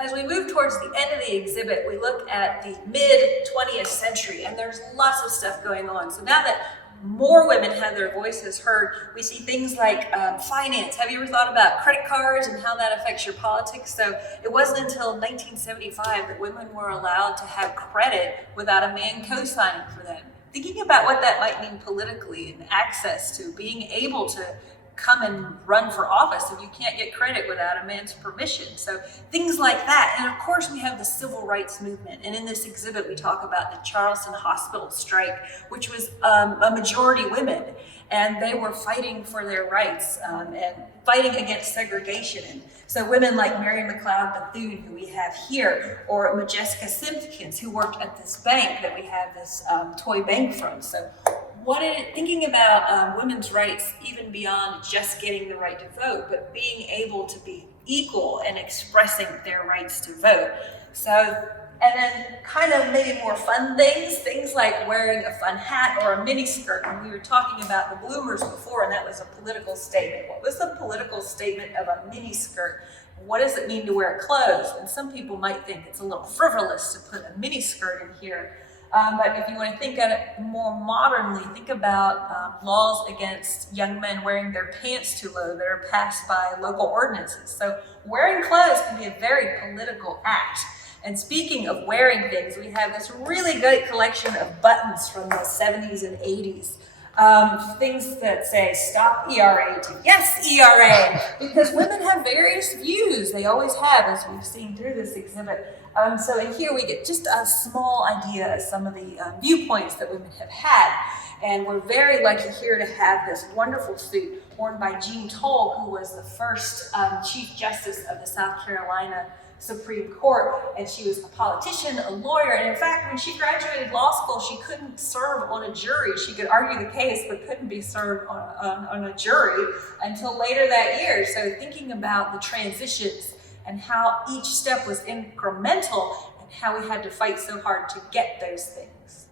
As we move towards the end of the exhibit, we look at the mid-20th century, and there's lots of stuff going on. So now that more women have their voices heard, we see things like finance. Have you ever thought about credit cards and how that affects your politics? So it wasn't until 1975 that women were allowed to have credit without a man co-signing for them. Thinking about what that might mean politically and access to being able to come and run for office if you can't get credit without a man's permission. So things like that. And of course we have the civil rights movement. And in this exhibit we talk about the Charleston hospital strike, which was a majority women. And they were fighting for their rights and fighting against segregation. And so women like Mary McLeod Bethune, who we have here, or Majeska Simpkins, who worked at this bank that we have this toy bank from. So thinking about women's rights, even beyond just getting the right to vote, but being able to be equal and expressing their rights to vote. So, and then kind of maybe more fun things like wearing a fun hat or a mini skirt. And we were talking about the bloomers before, and that was a political statement. What was the political statement of a mini skirt? What does it mean to wear clothes? And some people might think it's a little frivolous to put a mini skirt in here. But if you want to think of it more modernly, think about laws against young men wearing their pants too low that are passed by local ordinances. So wearing clothes can be a very political act. And speaking of wearing things, we have this really good collection of buttons from the 70s and 80s. Things that say stop ERA to yes ERA, because women have various views. They always have, as we've seen through this exhibit. So in here we get just a small idea of some of the viewpoints that women have had. And we're very lucky here to have this wonderful suit worn by Jean Toll, who was the first Chief Justice of the South Carolina Supreme Court, and she was a politician, a lawyer, and in fact, when she graduated law school, she couldn't serve on a jury. She could argue the case, but couldn't be served on a jury until later that year. So thinking about the transitions and how each step was incremental and how we had to fight so hard to get those things.